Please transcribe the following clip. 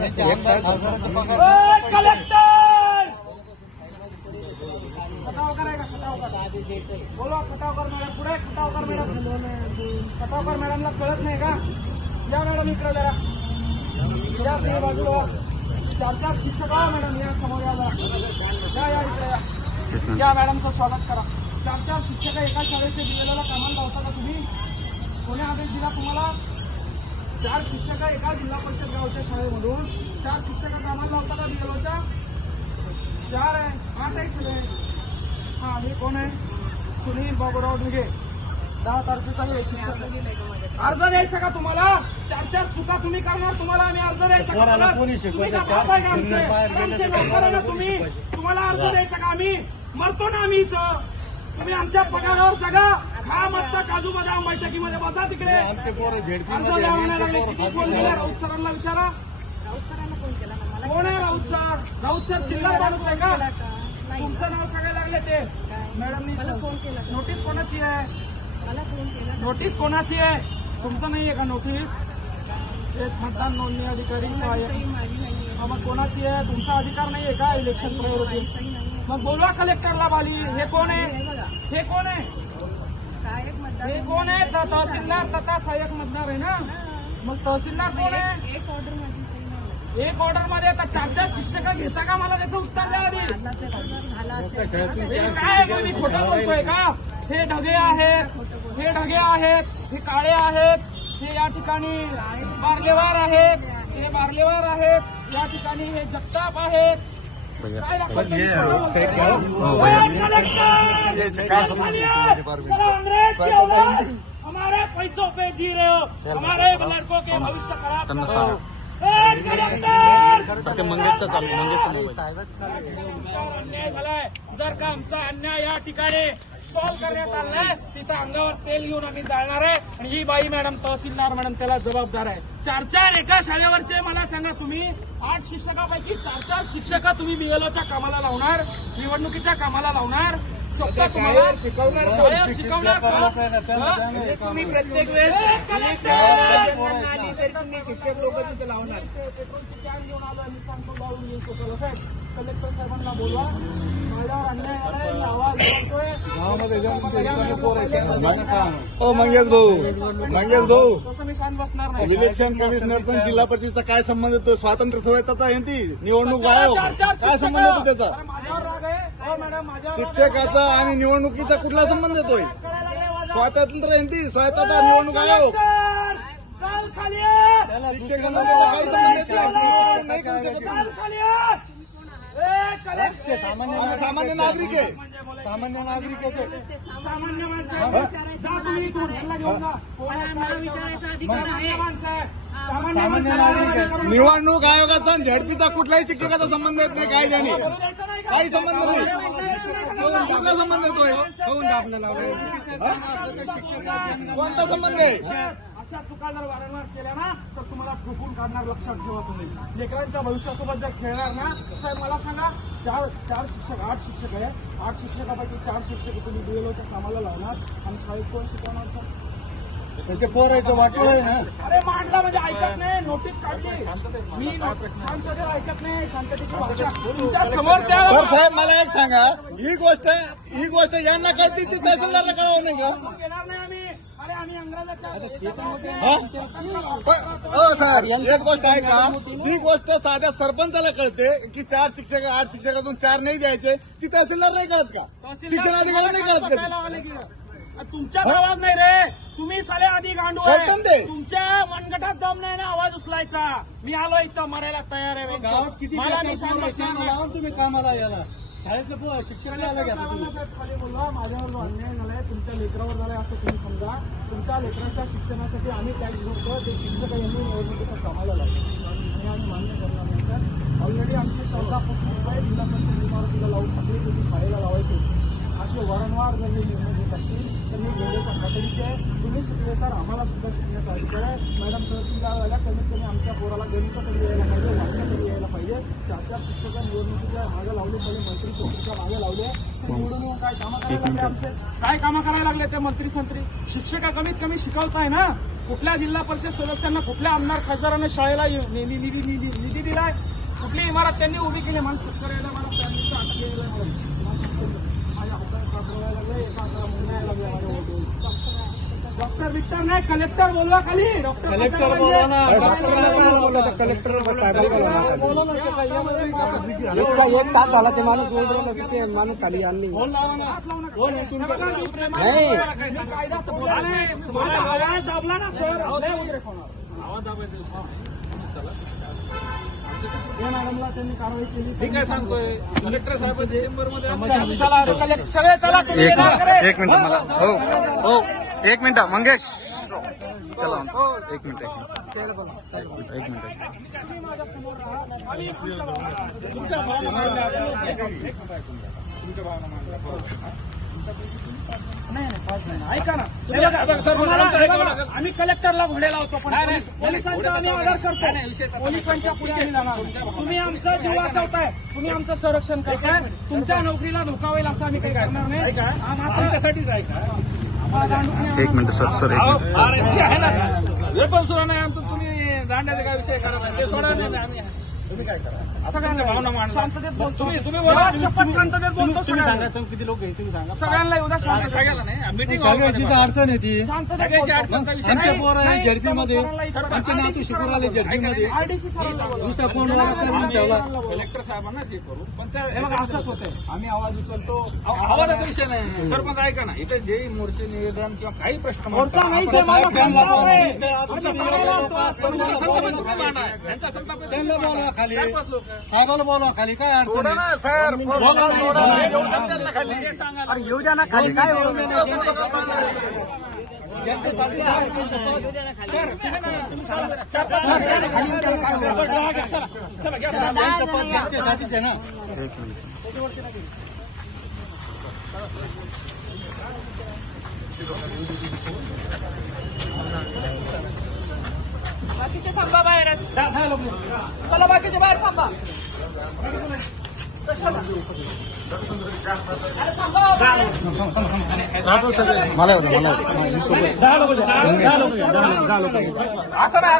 Collector Khatavkar आहे का? बोलो खटावकर मॅडम पुढे. खटावकर मॅडमला कळत नाही का? या मॅडम इकडे जरा या बाजूला. 4 शिक्षक मॅडम या समोर या जरा. या इकडे या मॅडमचं स्वागत करा. 4 शिक्षक एका शाळेचे दिलेल्याला कामाला लावता का तुम्ही? कोणी आदेश दिला तुम्हाला? 4 शिक्षक एका जिल्हा परिषद गावच्या शाळेमधून 4 शिक्षक कामाला लावता का बीएलओच्या? 4 आहे, 8 आहे सगळे. हा हे कोण आहे? सुनील बाबूराव ढुगे. 10 तारखेचा शिक्षक अर्ज द्यायचा का तुम्हाला? 4 चुका तुम्ही करणार, तुम्हाला आम्ही अर्ज द्यायचा का? आमचे नोकर आहे ना तुम्ही, तुम्हाला अर्ज द्यायचा का? आम्ही मरतो ना आम्ही इथं. तुम्ही आमच्या पगारावर जगा, खा मस्त काजू बदाम, बैठकीमध्ये बसा तिकडे. अर्ज द्यावा नाही लागले. किती फोन केला? राऊत सरांना विचारा. कोण आहे राऊत सर? राऊत सर जिल्हा माणूस आहे का? तुमचं नाव सांगायला लागले ते मॅडमनी. नोटीस कोणाची आहे? नोटीस कोणाची आहे? तुमचं नाहीये का नोटीस? एक मतदान नोंदणी अधिकारी सहाय्यक. मग कोणाची आहे? तुमचा अधिकार नाहीये का इलेक्शन प्रायोरिटी? मग बोलवा कलेक्टरला बाली. हे कोण आहे? हे कोण आहे? हे कोण आहे? तहसीलदार तथा सहाय्यक मतदार आहे ना? मग तहसीलदार कोण आहे? एक ऑर्डर मध्ये आता 4 शिक्षक घेता का? मला त्याचं उत्तर द्या आधी. काय मी खोटं बोलतोय का? हे ढगे आहेत, हे ढगे आहेत, हे काळे आहेत, हे या ठिकाणी बार्लेवार आहेत, हे बार्लेवार आहेत, या ठिकाणी हे जगताप आहेत. हमारे पैसों पे जी रहे हो, हमारे लड़कों के भविष्य खराब करो. मंगेशचा चालू मंगेशचा मोबाईल. अन्याय झालाय. जर का आमचा अन्याय या ठिकाणी सॉल्व्ह करण्यात आलाय, तिथं अंगावर तेल घेऊन आम्ही जाणार आहे. आणि ही बाई मॅडम तहसीलदार मॅडम त्याला जबाबदार आहे. 4 एका शाळेवरचे मला सांगा, तुम्ही 8 शिक्षकापैकी 4 शिक्षक तुम्ही बीएलओच्या कामाला लावणार, निवडणुकीच्या कामाला लावणार. शाळेवर शिकवणार तुम्ही प्रत्येक वेळेस तुम्ही शिक्षक लोक तिथे लावणार. पेट्रोलची कॅन घेऊन आलो मी सांगतो जाऊन येईल स्वतःला. साहेब कलेक्टर साहेबांना बोलवा. माझ्यावर अन्याय आलाय, मी आवाज करतोय. मंगेश भाऊ तसं मी शांत बसणार नाही. इलेक्शन कमिशनरचा जिल्हा परिषदचा काय संबंध येतो? स्वातंत्र्य सवयता आहे ती निवडणूक आयोग काय संबंध येतो त्याचा? माझ्यावर राग आहे मॅडम? माझ्यावर शिक्षकाचा आणि निवडणुकीचा कुठला संबंध येतोय? स्वातंत्र्य आहे ती स्वायत्तता निवडणूक आयोग. चाल खाली शिक्षकांना त्याचा काही संबंध येत नाही करू शकत. सामान्य नागरिक आहे. सामान्य माणसं जा तुम्ही कोर्टाला घेऊन जा. मला विचारायचा अधिकार आहे. सामान्य माणसं निवडणूक आयोगाचा आणि झडपीचा कुठल्याही शिक्षकाचा संबंध येत नाही कायद्याने. काही संबंध नाही. कुठला संबंध येतोय? कोणता संबंध आहे? अशा चुका जर वारंवार केल्या ना तर तुम्हाला ठोकून काढणार. लक्षात ठेवा तुम्ही. लेकरांच्या भविष्यासोबत जर खेळणार ना, साहेब मला सांगा, 4 शिक्षक 8 शिक्षक आहे. 8 शिक्षकापैकी 4 शिक्षक तुम्ही बीएलओच्या कामाला लावणार आणि शाळेत कोण शिकवणार? सर त्याचे पोरायचं वाटलं आहे ना. अरे मांडला म्हणजे ऐकत नाही. नोटीस काढली मी. शांततेत ऐकत नाही. शांततेची भाषा तुमच्या समोर त्या. तर साहेब मला एक सांगा, ही गोष्ट यांना कळती ती तहसीलदारला कळवं नाही का? घेणार नाही आम्ही. अरे आम्ही इंग्रजाच्या सर एक गोष्ट आहे का? जी गोष्ट साध्या सरपंचाला कळते की 4 शिक्षक 8 शिक्षकातून 4 नाही द्यायचे, ती तहसीलदार नाही कळत का? शिक्षण अधिकारी नाही कळत का? तुमच्यात आवाज नाही रे. तुम्ही साले आधी गांडू आहे. तुमच्या मनगटात दम नाही ना आवाज उचलायचा. मी आलो इथं मरायला तयार आहे. गावात किती मला निशाण बसणार नाही. तुम्ही कामाला याला शाळेतलं शिक्षण आलं घ्या. बोलवा माझ्यावर जो अन्याय झालाय, तुमच्या लेकरावर झालाय असं तुम्ही समजा. तुमच्या लेकरांच्या शिक्षणासाठी आम्ही टॅक्स भरतो. ते शिक्षक यांनी निवडणुकीच्या कामाला लावतो आणि आम्ही मान्य करणार नाही. सर ऑलरेडी आमचे 14 कोटी रुपये जिल्हा परिषद इमारतीला लावून टाकले. तुम्ही शाळेला लावायचे असे वारंवार जर निर्णय घेत असतील तर मी घेण्याच्या खात्रीचे आहे. तुम्ही शिकले सर, आम्हाला सुद्धा शिकण्याचा अधिकार आहे. मॅडम तहसीलदार झाल्या, कमीत कमी आमच्या पोराला गणित तरी यायला पाहिजे, वाचन तरी यायला पाहिजे. 4 शिक्षक निवडणुकीच्या मागे लावले, पहिले मंत्री संत्रीच्या मागे लावले. निवडून येऊन काय कामं करायला लागले? आमचे काय कामं करायला लागले ते मंत्री संत्री? शिक्षक कमीत कमी शिकवताय ना. कुठल्या जिल्हा परिषद सदस्यांना, कुठल्या आमदार खासदारांना शाळेला निधी दिलाय, कुठली इमारत त्यांनी उभी केली. मला चक्कर यायला, मला त्या दिवशी अटक यायला, माझ्या हातात कापडायला लागलं, एका हाताला मुंग्या यायला लागल्या. डॉक्टर विक्टर नाही, कलेक्टर बोलवा खाली. डॉक्टर कलेक्टर बोला ना, डॉक्टर बोला तर कलेक्टर साहेबांना बोला ना. एक तास झाला ते माणूस बोल रहा की ते माणूस खाली आणली. फोन लावा ना, फोन कायदा तर बोला नाही. माझा आवाज दाबला ना सर, आवाज दाबायचा. या मॅडमला त्यांनी कारवाई केली. ठीक आहे, सांगतोय कलेक्टर साहेब चेंबरमध्ये सगळे चला. एक मिनिट मला हो एक मिनिट मंगेश चला एक मिनिट ऐका ना, आम्ही कलेक्टरला घोडे लावतो, पण पोलिसांचा आम्ही आदर करतो. पोलिसांच्या पुढे आम्ही जाणार. तुम्ही आमचा जीव वाचवताय, तुम्ही आमचं संरक्षण करताय. तुमच्या नोकरीला धोका होईल असं आम्ही काही करणार नाही. आमच्यासाठीच ऐका. एक मिनिट सर आहे ना, हे पण सुद्धा नाही आमचं. तुम्ही दांड्याचा काय विषय करा, ते सोडा नाही. आम्ही तुम्ही काय करा, सगळ्यांना भावना मांडा. शांततेत बोलतो. तुम्ही बोला, शपथ शांततेत बोलतो. तुम्ही सांगा किती लोक आहे तुम्ही सांगा. सगळ्यांना उद्या शांत, सगळ्याला नाही मीटिंग सगळ्याची अडचण आहे ती. सगळ्याची अडचणचा विषय आमच्या नाही. पोरं आहे झेडपीमध्ये, आमचे नातू शिकून आले झेडपीमध्ये. आरडीसी नुसतं फोनवर करून ठेवला. कलेक्टर साहेबांना हे करू, पण त्या असंच होतंय. आम्ही आवाज उचलतो, आवाजाचा विषय नाही. सरपंच ऐका ना, इथे जे मोर्चे निवेदन किंवा काही प्रश्न मोर्चा नाही, त्यांना बोलवा खाली, साहेबाला बोलवा खाली, काय अडचण आहे? सर येऊ द्या त्यांना खाली. येऊ द्या ना खाली, काय जनतेसाठीच आहे ना. एक मिनिट बाकीचे थांबा बाहेरच. चला बाकीचे बाहेर थांबा. मला असं नाही.